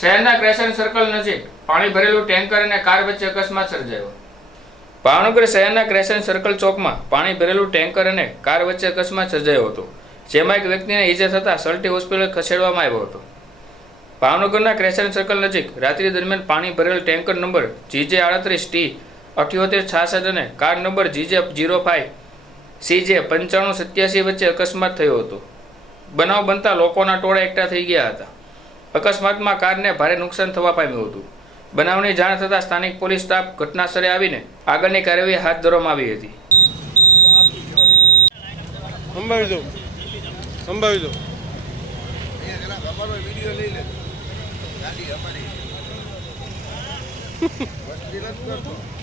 શહેરના ક્રેશન સર્કલ નજીક પાણી ભરેલું ટેન્કર અને કાર વચ્ચે અકસ્માત સર્જાયો. ભાવનગર શહેરના ક્રેશન સર્કલ ચોકમાં પાણી ભરેલું ટેન્કર અને કાર વચ્ચે અકસ્માત સર્જાયો હતો, જેમાં એક વ્યક્તિને ઈજા થતાં સલટી હોસ્પિટલ ખસેડવામાં આવ્યો હતો. ભાવનગરના ક્રેશન સર્કલ નજીક રાત્રિ દરમિયાન પાણી ભરેલ ટેન્કર નંબર જીજે આડત્રીસ ટી અઠ્યોતેર છાસઠ અને car number GJ zero five CJ પંચાણું સત્યાસી વચ્ચે અકસ્માત થયો હતો. બનાવ બનતા લોકોના ટોળા એકઠા થઈ ગયા હતા. અકસ્માતમાં કારને ભારે નુકસાન થવા પામ્યું હતું. બનાવની જાણ થતાં સ્થાનિક પોલીસ સ્ટાફ ઘટનાસ્થળે આવીને આગળની કાર્યવાહી હાથ ધરવામાં આવી હતી. સંભાવી દો. સંભાવી દો.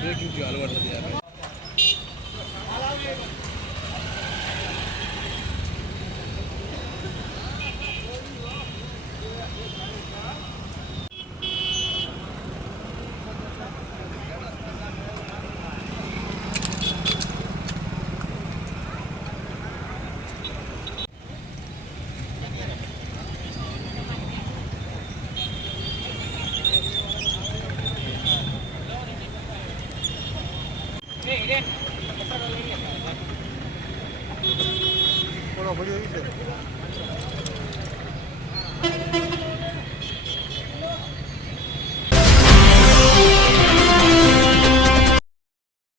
没有交流了。થોડો ભર્યો છે.